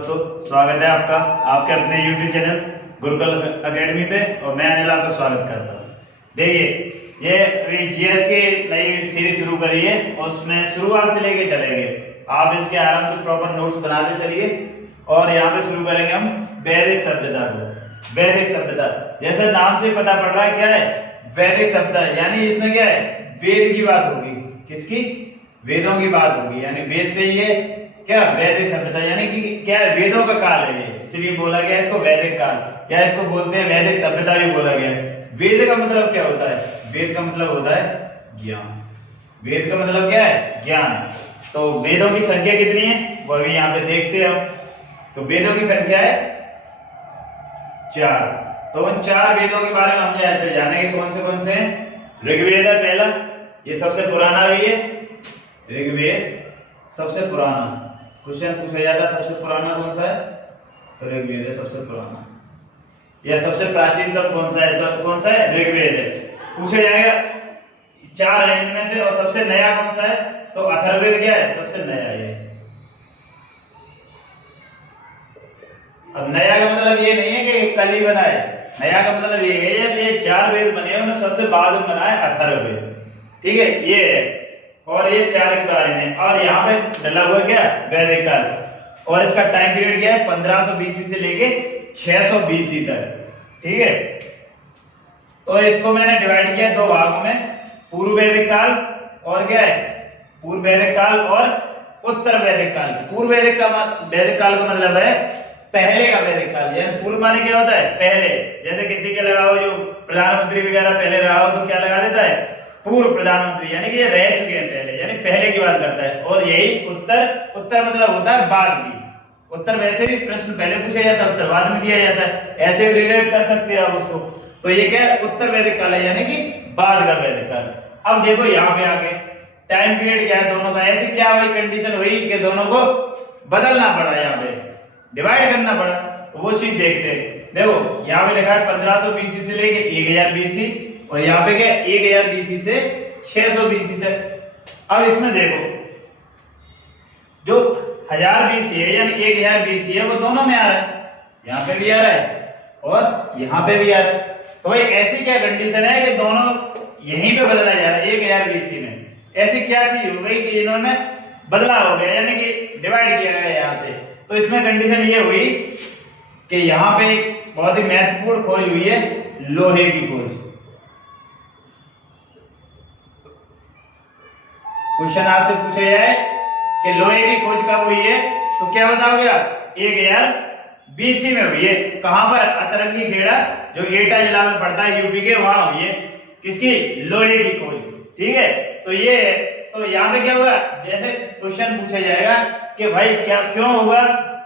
दोस्तों, स्वागत है आपका आपके अपने YouTube चैनल गुरुकुल एकेडमी पे। और मैं अनिल आपका स्वागत करता हूँ। देखिए, ये जीएस की नई सीरीज शुरू करी है और उसमें शुरुआत से लेके चलेंगे। आप इसके आराम से प्रॉपर नोट्स बनाते चलिए। और यहाँ पे शुरू करेंगे हम वैदिक सभ्यता को। वैदिक सभ्यता जैसे नाम से पता पड़ रहा है, क्या है वैदिक सभ्यता, यानी इसमें क्या है वेद की बात होगी। किसकी? वेदों की बात होगी। यानी वेद से ये क्या वैदिक सभ्यता, यानी कि क्या है वेदों का काल है ये, इसलिए बोला गया इसको वैदिक काल, या इसको बोलते हैं वैदिक सभ्यता भी बोला गया है। वेद का मतलब क्या होता है? वेद का मतलब होता है ज्ञान। वेद का मतलब क्या है? ज्ञान। तो वेदों की संख्या कितनी है वो अभी यहाँ पे देखते हैं हम। तो वेदों की संख्या है 4। तो उन 4 वेदों के बारे में हम जानेंगे कौन से हैं। ऋग्वेद है पहला, ये सबसे पुराना भी है। ऋग्वेद सबसे पुराना क्वेश्चन पूछा जाता है, सबसे पुराना कौन सा है? तो ऋग्वेद है सबसे पुराना। या सबसे प्राचीनतम कौन सा है? तो कौन सा है? ऋग्वेद है। पूछा जाएगा 4 है इनमें से, और सबसे नया कौन सा है? तो अथर्ववेद क्या है? सबसे नया ये। अब नया का मतलब ये नहीं है कि कल ही बना है। नया का मतलब ये है ये 4 वेद बने हैं, उन्हें सबसे बाद में बना है अथर्ववेद। ठीक है, ये है। और ये 4 के बारे में। और यहाँ पे डला हुआ क्या? वैदिक काल। और इसका टाइम पीरियड क्या है? 1500 बीसी से लेके 600 बीसी तक। ठीक है, तो इसको मैंने डिवाइड किया 2 भागों में, पूर्व वैदिक काल और क्या है पूर्व वैदिक काल और उत्तर वैदिक काल। पूर्व वैदिक काल का मतलब है पहले का वैदिक काल। यानी पूर्व माने क्या होता है? पहले। जैसे किसी के लगा हो जो प्रधानमंत्री वगैरह पहले रहा हो तो क्या लगा देता है? पूर्व प्रधानमंत्री, यानी कि ये रह चुके हैं पहले, यानी पहले की बात करता है। और यही उत्तर मतलब होता है बाद की। उत्तर वैसे भी प्रश्न पहले पूछा जाता है, उत्तर बाद में दिया जाता है, ऐसे भी रिलेट कर सकते हैं आप उसको। तो ये क्या है? उत्तर वैदिक काल है, यानी कि बाद का वैदिक काल। अब देखो यहाँ पे आगे टाइम पीरियड क्या है दोनों का। ऐसी क्या हुई कंडीशन हुई कि दोनों को बदलना पड़ा, यहाँ पे डिवाइड करना पड़ा। तो वो चीज देखते हैं। देखो यहाँ पे लिखा है 1500 बीसी से लेके 1000 बीसी, और यहाँ पे क्या 1000 बीसी से 600 बीसी तक। अब इसमें देखो जो 1000 बीसी है यानी 1000 बीसी है वो दोनों में आ रहा है, यहाँ पे भी आ रहा है और यहाँ पे भी आ रहा है। तो एक ऐसी क्या कंडीशन है कि दोनों यहीं पे बदला जा रहा है 1000 बीसी में। ऐसी क्या चीज हो गई कि इन्होंने बदला हो गया, यानी कि डिवाइड किया गया यहाँ से। तो इसमें कंडीशन ये हुई कि यहाँ पे एक बहुत ही महत्वपूर्ण खोज हुई है, लोहे की खोज। क्वेश्चन आपसे पूछा जाए कि लोहे की खोज कब हुई है, तो क्या बताओगे आप? 1000 बीसी में हुई है। कहां पर? अतरंगी खेड़ा, जो एटा जिला में पड़ता है यूपी के, वहां हुई है। किसकी? लोहे की खोज। ठीक है, तो ये है। तो यहाँ पे क्या होगा? जैसे क्वेश्चन पूछा जाएगा कि भाई क्या क्यों होगा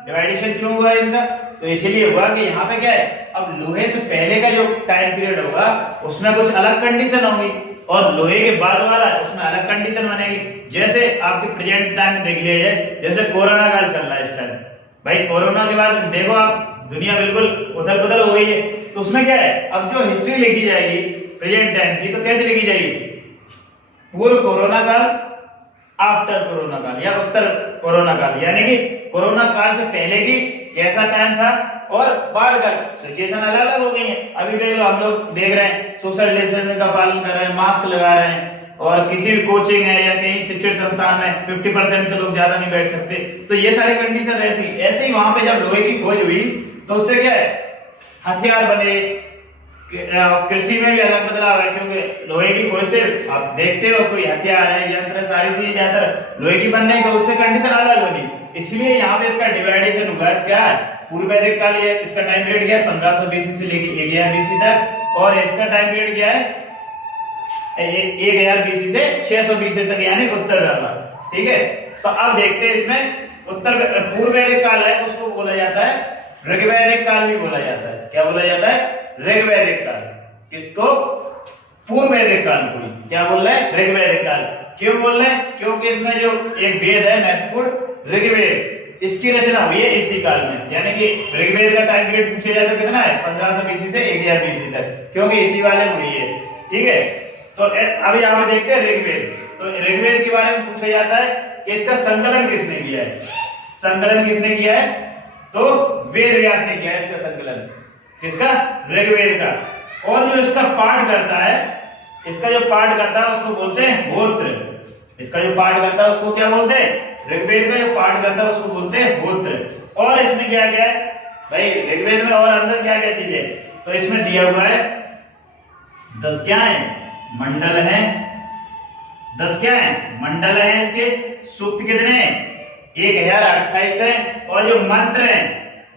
डिवाइडेशन, क्यों हुआ इनका? तो इसलिए हुआ कि यहाँ पे क्या है, अब लोहे से पहले का जो टाइम पीरियड होगा उसमें कुछ अलग कंडीशन होगी, और लोहे के बाद वाला उसमें अलग कंडीशन बनेगी। जैसे आपके प्रेजेंट टाइम में देख लिया जाए, जैसे कोरोना काल चल रहा है इस टाइम। भाई कोरोना के बाद देखो आप, दुनिया बिल्कुल उथल पुथल हो गई है। तो उसमें क्या है, अब जो हिस्ट्री लिखी जाएगी प्रेजेंट टाइम की, तो कैसे लिखी जाएगी? पूर्व कोरोना काल, आफ्टर कोरोना काल, या उत्तर कोरोना काल। यानी कि कोरोना काल से पहले की कैसा टाइम था और बाद का सिचुएशन अलग अलग हो गई है। अभी देख लो, हम लोग देख रहे हैं सोशल डिस्टेंसिंग का पालन कर रहे हैं, मास्क लगा रहे हैं, और किसी भी कोचिंग है या कहीं शिक्षण संस्थान में 50% से लोग ज्यादा नहीं बैठ सकते। तो ये सारी कंडीशन रहती। ऐसे ही वहां पे जब लोहे की खोज हुई तो उससे क्या है, हथियार बने। कृषि में भी अलग बदलाव है, क्योंकि लोहे की खोज से आप देखते हो कोई हथियार है, यंत्र, सारी चीज ज्यादातर लोहे की बनने का, उससे कंडीशन अलग बनी। इसलिए यहाँ पे इसका डिवाइडेशन हुआ। क्या है? पूर्व वैदिक काल, इसका टाइम पीरियड क्या है? 1500 बीसी से लेके 1000 बीसी तक, और इसका टाइम पीरियड क्या है? 1000 बीसी से 600 बीसी तक, यानी उत्तर वाला। ठीक है, तो अब देखते हैं इसमें उत्तर पूर्व वैदिक काल है, उसको बोला जाता है ऋग्वैदिक काल भी बोला जाता है। क्या बोला जाता है? ऋग्वैदिक काल। किसको? पूर्व वैदिक काल को। क्या बोल रहे हैं? ऋग्वैदिक काल। क्यों बोल रहे हैं? क्योंकि इसमें जो एक वेद है महत्वपूर्ण ऋग्वेद, इसकी रचना हुई है इसी काल में। यानी कि ऋग्वेद का टाइम पीरियड पूछा जाता है कितना है? 1500 बीसी से 1000 बीसी तक, क्योंकि इसी वाले में हुई है। ठीक है, तो अब यहाँ पे देखते हैं ऋग्वेद। तो ऋग्वेद के बारे में पूछा जाता है कि इसका संकलन किसने किया है? संकलन किसने किया है? तो वेद व्यास ने किया इसका संकलन, किसका? ऋग्वेद का। और जो इसका पाठ करता है, इसका जो पाठ करता है उसको बोलते हैं होत्र। इसका जो पाठ करता है उसको क्या बोलते हैं? ऋग्वेद का जो पाठ करता है उसको बोलते हैं होत्र। और इसमें क्या क्या है भाई ऋग्वेद में, और अंदर क्या क्या चीजें? तो इसमें दिया हुआ है 10 क्या है? मंडल है। 10 क्या है? मंडल है इसके। सूक्त कितने हैं? 1028 है। और जो मंत्र हैं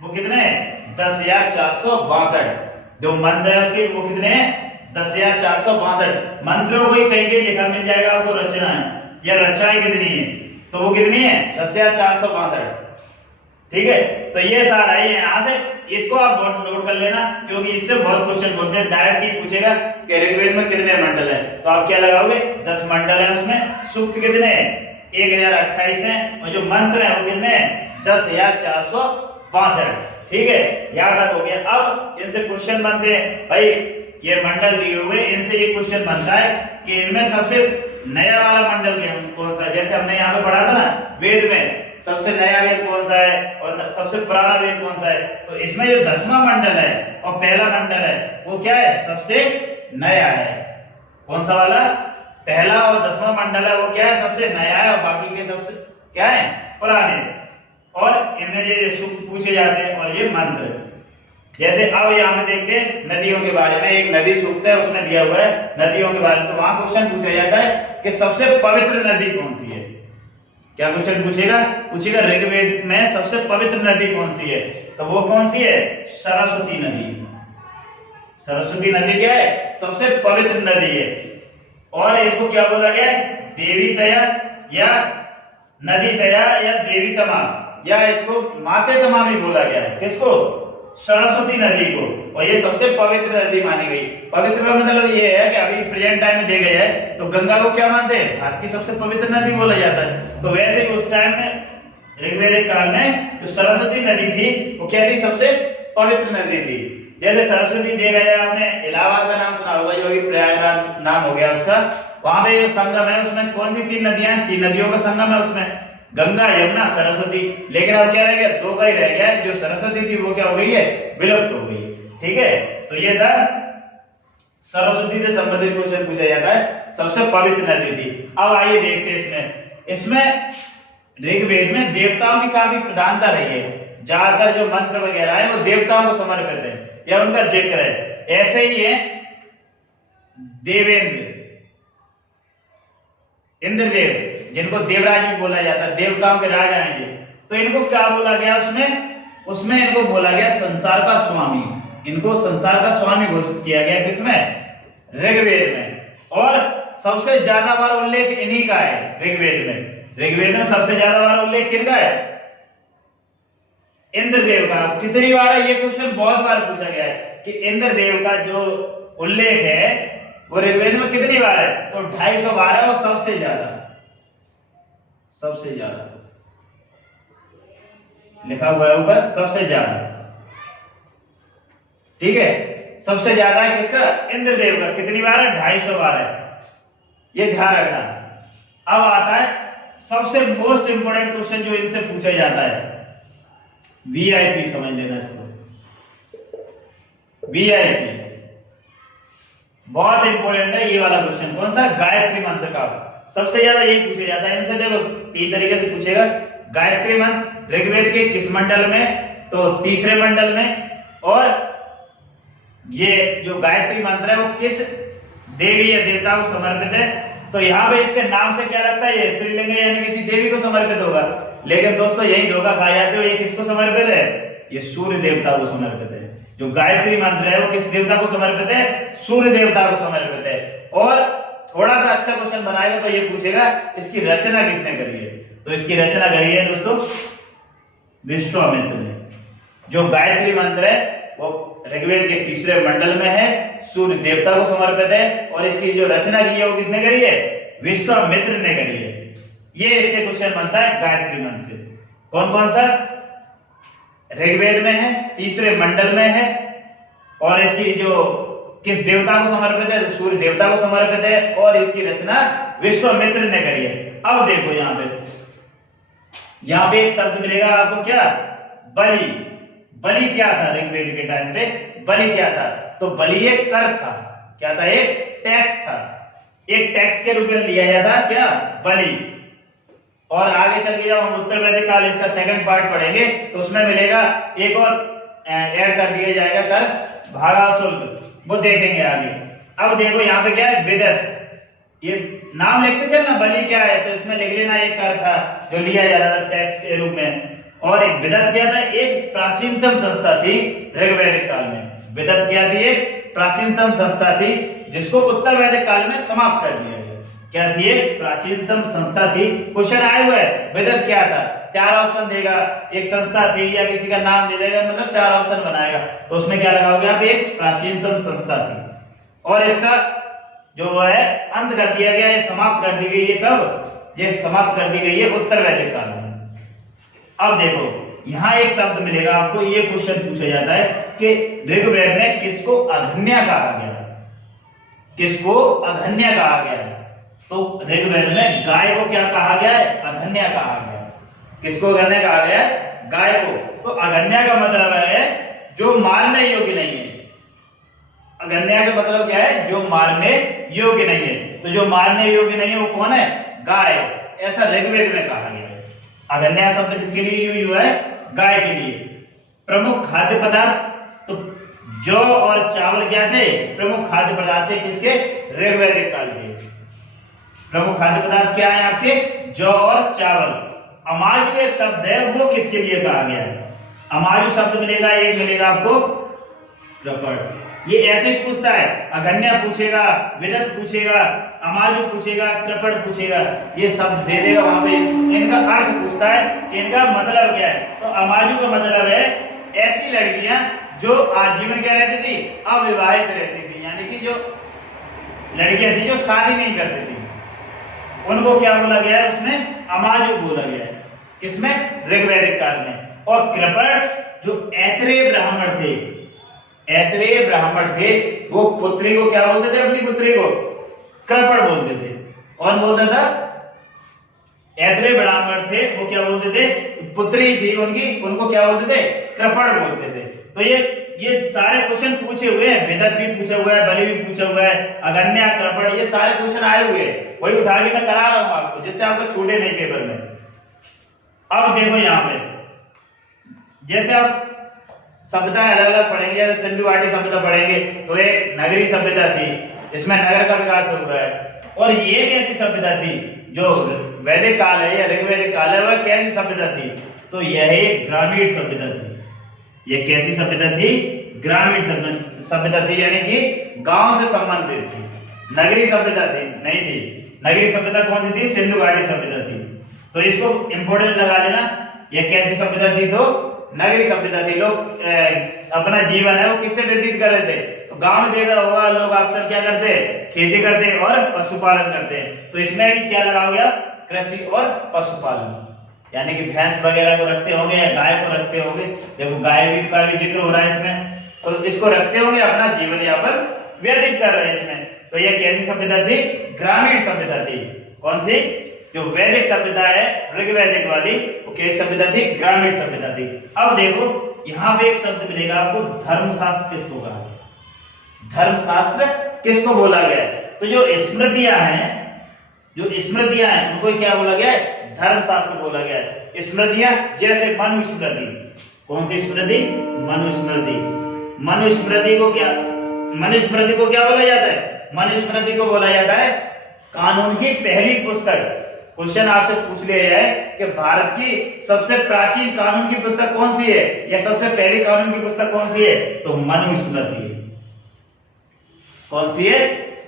वो कितने हैं? 10,462। जो मंत्र है उसके वो कितने हैं? 10,462। मंत्रों को कहीं कहीं लिखा मिल जाएगा आपको रचना है या रचनाएं कितनी है, तो वो कितनी है? 10,462। ठीक है, तो ये सारा है यहां से, इसको आप नोट कर लेना, क्योंकि इससे बहुत क्वेश्चन बोलते हैं। डायरेक्ट ही पूछेगा कि ऋग्वेद में कितने मंडल है, तो आप क्या लगाओगे? 10 मंडल है उसमें। सूक्त कितने हैं? 1028 है। और जो मंत्र है वो कितने हैं? 10,462। ठीक है, याद रख हो गया। अब इनसे क्वेश्चन बनते हैं भाई, ये मंडल दिए हुए, इनसे ये क्वेश्चन बनता है कि इनमें सबसे नया वाला मंडल कौन सा है? जैसे हमने यहाँ पे पढ़ा था ना, वेद में सबसे नया वेद कौन सा है और सबसे पुराना वेद कौन सा है, तो इसमें जो 10वां मंडल है और पहला मंडल है वो क्या है? सबसे नया है। कौन सा वाला? पहला और 10वां मंडल है वो क्या है? सबसे नया है, और बाकी के सबसे क्या है? पुराने। और इनमें ये सूक्त पूछे जाते हैं और ये मंत्र। जैसे अब यहाँ पे देखते हैं नदियों के बारे में, एक नदी सूक्त है उसमें दिया हुआ है नदियों के बारे में, तो वहां क्वेश्चन पूछा जाता है कि सबसे पवित्र नदी कौन सी है? क्या क्वेश्चन पूछेगा? पूछेगा ऋग्वेद में सबसे पवित्र नदी कौन सी है, तो वो कौन सी है? सरस्वती नदी। सरस्वती नदी क्या है? सबसे पवित्र नदी है। और इसको क्या बोला गया है? देवी तया या नदी तया या देवी तमा, या इसको माते तमा भी बोला गया है। किसको? सरस्वती नदी को। और ये सबसे पवित्र नदी मानी गई। पवित्र का मतलब ये है कि अभी प्रेजेंट टाइम में देखा जाए तो गंगा को क्या मानते हैं? भारत की सबसे पवित्र नदी बोला जाता है। तो वैसे ही उस टाइम में ऋग्वेदिक काल में जो सरस्वती नदी थी वो क्या थी? सबसे पवित्र नदी थी। जैसे सरस्वती देखा जाए, आपने इलाहाबाद का नाम सुना होगा, जो अभी प्रयागराज नाम हो गया उसका, वहां पे जो संगम है उसमें कौन सी 3 नदियां हैं? 3 नदियों का संगम है उसमें, गंगा, यमुना, सरस्वती। लेकिन अब क्या रह गया? 2 का ही रह गया। जो सरस्वती थी वो क्या हो गई है? विलुप्त हो गई। ठीक है, तो ये था सरस्वती से संबंधित क्वेश्चन पूछा जाता है, सबसे पवित्र नदी थी। अब आइए देखते हैं इसमें ऋग्वेद में देवताओं की काफी प्रधानता रही है। ज्यादातर जो मंत्र वगैरह है वो देवताओं को समर्पित है या उनका जिक्र है। ऐसे ही है देवेंद्र, इंद्रदेव, जिनको देवराज भी बोला जाता है, देवताओं के राजा हैं ये। तो इनको क्या बोला गया उसमें इनको बोला गया संसार का स्वामी। इनको संसार का स्वामी घोषित किया गया। किसमें? ऋग्वेद में। और सबसे ज्यादा बार उल्लेख इन्हीं का है ऋग्वेद में। ऋग्वेद में सबसे ज्यादा बार उल्लेख किसका है? इंद्रदेव का। कितनी बार है? ये क्वेश्चन बहुत बार पूछा गया है कि इंद्रदेव का जो उल्लेख है वो ऋग्वेद में कितनी बार है? तो 250 बार है। और सबसे ज्यादा लिखा हुआ है ऊपर, सबसे ज्यादा। ठीक है, सबसे ज्यादा है किसका? इंद्रदेव का। कितनी बार है? 250 बार है। ये ध्यान रखना। अब आता है सबसे मोस्ट इंपोर्टेंट क्वेश्चन जो इनसे पूछा जाता है, वीआईपी समझ लेना इसको। वीआईपी बहुत इंपोर्टेंट है ये वाला क्वेश्चन। कौन सा? गायत्री मंत्र का सबसे ज्यादा यही पूछा जाता है। इनसे देखो 3 तरीके से पूछेगा। गायत्री मंत्र ऋग्वेद के किस मंडल में? तो तीसरे मंडल में। और ये जो गायत्री मंत्र है वो किस देवी या देवता को समर्पित है? तो यहाँ पे इसके नाम से क्या लगता है? ये स्त्रीलिंग है, यानी किसी देवी को समर्पित होगा। लेकिन दोस्तों यही धोखा खा जाते हो। ये किसको समर्पित है? ये सूर्य देवता को समर्पित है। जो गायत्री मंत्र है वो किस देवता को समर्पित है? सूर्य देवता को समर्पित है। और थोड़ा सा अच्छा क्वेश्चन बनाएगा तो ये पूछेगा इसकी रचना किसने करी है? तो इसकी रचना करी है दोस्तों विश्वामित्र ने। जो गायत्री मंत्र है वो ऋग्वेद के तीसरे मंडल में है, सूर्य देवता को समर्पित है। और इसकी जो रचना की है वो किसने करी है? विश्वामित्र ने करी है। ये इससे क्वेश्चन बनता है गायत्री मंत्र से। कौन कौन सा? ऋग्वेद में है, तीसरे मंडल में है, और इसकी जो किस देवता को समर्पित है? सूर्य देवता को समर्पित है। और इसकी रचना विश्वामित्र ने करी है। अब देखो यहाँ पे एक शब्द मिलेगा आपको, क्या? बलि। बलि क्या था ऋग्वेद के टाइम पे? बलि क्या था? तो बलि एक कर था। क्या था? एक टैक्स था। एक टैक्स के रूप में लिया जाता क्या? बलि। और आगे चल के जब हम उत्तर वैदिक काल इसका सेकंड पार्ट पढ़ेंगे तो उसमें मिलेगा एक और ऐड कर दिया जाएगा कर भाड़ा शुल्क, वो देखेंगे आगे। अब देखो यहाँ पे क्या है? विदत। ये नाम लिखते चलना, बलि क्या है तो इसमें लिख लेना एक कर था जो लिया जाता था टैक्स के रूप में। और एक विदत क्या था? एक प्राचीनतम संस्था थी ऋग्वैदिक काल में। विदत क्या थी? एक प्राचीनतम संस्था थी जिसको उत्तर वैदिक काल में समाप्त कर दिया गया। क्या थी? एक प्राचीनतम संस्था थी। क्वेश्चन आए हुए विदत क्या था? 4 ऑप्शन देगा, एक संस्था थी या किसी का नाम दे देगा, मतलब 4 ऑप्शन बनाएगा तो उसमें क्या लगाओगे आप? एक प्राचीनतम संस्था थी। और इसका जो है अंत कर दिया गया, ये समाप्त कर दी गई है। कब? ये समाप्त कर दी गई है उत्तर वैदिक काल में। अब देखो यहां एक शब्द मिलेगा आपको, ये क्वेश्चन पूछा जाता है कि ऋग्वेद में किसको अघन्या कहा गया? किसको अघन्या कहा गया? तो ऋग्वेद में गाय को क्या कहा गया है? अघन्या कहा गया। किसको अघन्या कहा गया है? गाय को। तो अघन्या का मतलब है जो मारने योग्य नहीं है। अघन्या का मतलब क्या है? जो मारने योग्य नहीं है। तो जो मारने योग्य नहीं है वो कौन है? गाय। ऐसा ऋग्वेद में कहा गया है। अघन्या शब्द किसके लिए यूज हुआ है? गाय के लिए। प्रमुख खाद्य पदार्थ, तो जौ और चावल क्या थे? प्रमुख खाद्य पदार्थ थे किसके? ऋग्वैदिक काल के। प्रमुख खाद्य पदार्थ क्या है आपके? जौ और चावल। अमाजु एक शब्द है, वो किसके लिए कहा गया है? अमाजु शब्द मिलेगा, एक मिलेगा आपको क्रपड़। ये ऐसे ही पूछता है, अघन्या पूछेगा, विदत पूछेगा, अमाजु पूछेगा, क्रपड़ पूछेगा, ये शब्द दे देगा वहां पे। इनका अर्थ पूछता है कि इनका मतलब क्या है। तो अमाजु का मतलब है ऐसी लड़कियां जो आजीवन क्या रहती थी? अविवाहित रहती थी, यानी कि जो लड़कियां थी जो शादी नहीं करती थी, उनको क्या बोला गया है? उसमें अमाजु बोला गया है। किसमें? ऋग्वैदिक काल में। और क्रपड़ जो ऐतरेय ब्राह्मण थे, ऐतरेय ब्राह्मण थे, वो पुत्री को क्या बोलते थे? अपनी पुत्री को क्रपड़ बोलते थे। कौन बोलता था? ऐतरेय ब्राह्मण थे, वो क्या बोलते थे? पुत्री थी उनकी, उनको क्या बोलते थे? क्रपड़ बोलते थे। तो ये सारे क्वेश्चन पूछे हुए हैं। वेदत भी पूछा हुआ है, बलि भी पूछा हुआ है, अघन्या, क्रपड़, ये सारे क्वेश्चन आए हुए हैं। वही उठा के मैं करा रहा हूं आपको, जिससे आपको छूटे नहीं पेपर में। अब देखो यहां पे जैसे आप सभ्यता अलग अलग पढ़ेंगे, जैसे सिंधु घाटी सभ्यता पढ़ेंगे तो एक नगरी सभ्यता थी, इसमें नगर का विकास हुआ है। और ये कैसी सभ्यता थी? जो वैदिक काल है या ऋग्वैदिक काल है, वह कैसी सभ्यता थी? तो यह एक ग्रामीण सभ्यता थी। ये कैसी सभ्यता थी? ग्रामीण सभ्यता थी, यानी कि गांव से संबंधित थी। नगरी सभ्यता थी नहीं थी। नगरी सभ्यता कौन सी थी? सिंधु घाटी सभ्यता थी। तो इसको इंपोर्टेंट लगा लेना। यह कैसी सभ्यता थी? तो नगरी सभ्यता थी। लोग अपना जीवन है वो किससे व्यतीत कर रहे थे? तो गांव में देखा होगा लोग अक्सर क्या करते हैं? खेती करते हैं और पशुपालन करते हैं। तो इसमें भी क्या लगाओगे आप? कृषि और पशुपालन, यानी कि भैंस वगैरह को रखते होंगे या गाय को रखते होंगे। देखो गाय भी का भी जिक्र हो रहा है इसमें, तो इसको रखते होंगे, अपना जीवन यहाँ पर व्यतीत कर रहे हैं इसमें। तो यह कैसी सभ्यता थी? ग्रामीण सभ्यता थी। कौन सी? जो वैदिक सभ्यता है ऋग्वैदिक वाली, वो कैसी सभ्यता थी? ग्रामीण सभ्यता थी। अब देखो यहाँ पे एक शब्द मिलेगा आपको, धर्मशास्त्र किसको कहा गया? धर्मशास्त्र किसको बोला गया? तो जो स्मृतियां हैं, उनको क्या बोला गया है? धर्मशास्त्र बोला गया है। स्मृतियां जैसे मनुस्मृति। कौन सी स्मृति? मनुस्मृति। मनुस्मृति को क्या बोला जाता है? मनुस्मृति को बोला जाता है कानून की पहली पुस्तक। क्वेश्चन आपसे पूछ लिया जाए कि भारत की सबसे प्राचीन कानून की पुस्तक कौन सी है या सबसे पहली कानून की पुस्तक कौन सी है? तो मनुस्मृति है। कौन सी है?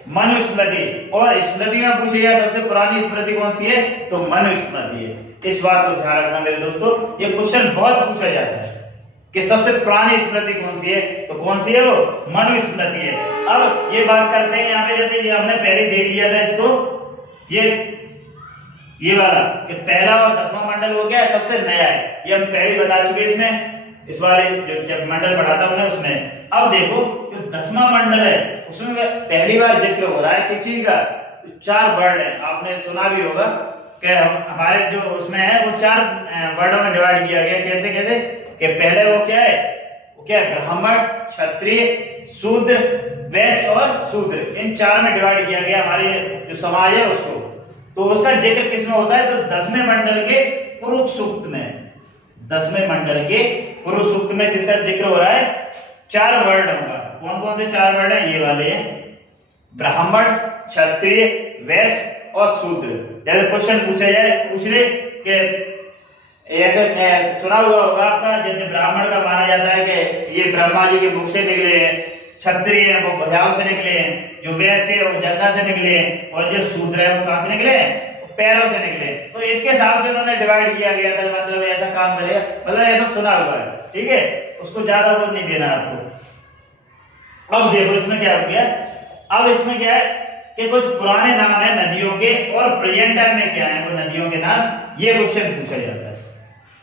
मनुस्मृति। और स्मृति में पूछेगा सबसे पुरानी स्मृति कौन सी है? तो मनुस्मृति है। इस बात को ध्यान रखना मेरे दोस्तों, ये क्वेश्चन बहुत पूछा जाता है कि सबसे पुरानी स्मृति कौन सी है? तो कौन सी है? वो मनुस्मृति है। अब ये बात करते हैं यहाँ पे, जैसे ये हमने पहले देख लिया था इसको, ये वाला कि पहला और 10वां मंडल हो गया सबसे नया है, ये हम पहले बता चुके इसमें, इस वाले जब मंडल पढ़ा था हमने उसमें। अब देखो जो 10वां मंडल है उसमें पहली बार जिक्र हो रहा है किस चीज का? 4 वर्ड है, आपने सुना भी होगा कि हमारे जो उसमें है वो 4 वर्डों में डिवाइड किया गया। कैसे कैसे? कि पहले वो क्या है? वो क्या है, ब्राह्मण, क्षत्रिय, शूद्र, वैश्य और शूद्र, इन चार में डिवाइड किया गया हमारे जो समाज है उसको। तो उसका जिक्र किसमें होता है, तो 10वें मंडल के पुरुष सूक्त में, 10वें मंडल के पुरुष सूक्त में किसका जिक्र हो रहा है, 4 वर्ण होगा। कौन कौन से 4 वर्ण है, ये वाले हैं, ब्राह्मण, क्षत्रिय, वैश्य और शूद्र। जैसे क्वेश्चन पूछा जाए, पूछ ले कि ऐसे सुना हुआ होगा आपका, जैसे ब्राह्मण का माना जाता है कि ये ब्रह्मा जी के मुख से निकले हैं, क्षत्रिय है वो भुजाओं से निकले हैं, जो वैश्य है वो जंघा से निकले हैं, और जो शूद्र है वो कहां से निकले हैं, पैरों से निकले। तो इसके हिसाब से उन्होंने डिवाइड किया गया था, मतलब ऐसा काम करेगा, मतलब ऐसा सुना हुआ है, ठीक है, उसको ज्यादा वो नहीं देना आपको। अब देखो इसमें क्या हो गया, अब इसमें क्या है कि कुछ पुराने नाम है नदियों के, और प्रेजेंट टाइम में क्या है वो नदियों के नाम, ये क्वेश्चन पूछा जाता है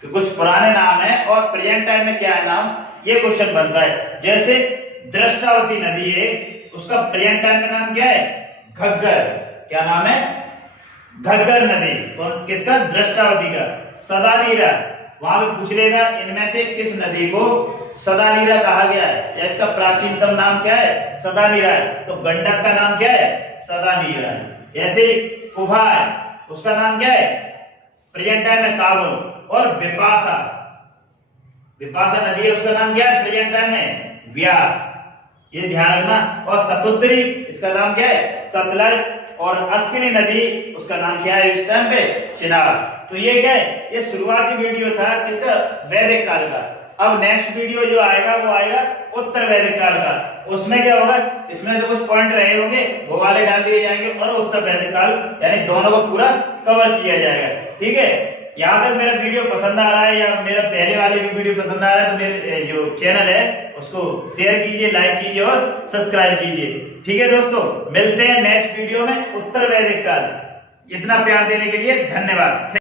कि कुछ पुराने नाम है और प्रेजेंट टाइम में क्या है नाम, ये क्वेश्चन बनता है। जैसे दृष्टावती नदी है, उसका प्रेजेंट टाइम में नाम क्या है, घग्गर, क्या नाम है, घग्गर नदी। किसका, दृष्टावती का। सदानीरा, वहां पे पूछ लेगा इनमें से किस नदी को सदानीरा कहा गया है, या इसका प्राचीनतम नाम क्या है, सदानीरा है। तो गंडक का नाम क्या है, सदानीरा। जैसे कुभा है, उसका नाम क्या है प्रेजेंट टाइम में, काबुल। और विपाशा, विपाशा नदी है, उसका नाम क्या है प्रेजेंट टाइम में, व्यास, ये ध्यान रखना। और सतुद्री, इसका नाम क्या है, सतलज। और अस्किनी नदी, उसका नाम क्या है इस टाइम पे, चिनाब। तो ये क्या है, ये शुरुआती वीडियो था किसका, वैदिक काल का। अब नेक्स्ट वीडियो जो आएगा वो आएगा उत्तर वैदिक काल का। उसमें क्या होगा, इसमें से कुछ पॉइंट रहे होंगे वो वाले डाल दिए जाएंगे, और उत्तर वैदिक काल, यानी दोनों को पूरा कवर किया जाएगा, ठीक है। यहाँ तक मेरा वीडियो पसंद आ रहा है, या मेरा पहले वाले भी वीडियो पसंद आ रहा है, तो मेरे जो चैनल है उसको शेयर कीजिए, लाइक कीजिए और सब्सक्राइब कीजिए, ठीक है दोस्तों। मिलते हैं नेक्स्ट वीडियो में उत्तर वैदिक काल। इतना प्यार देने के लिए धन्यवाद।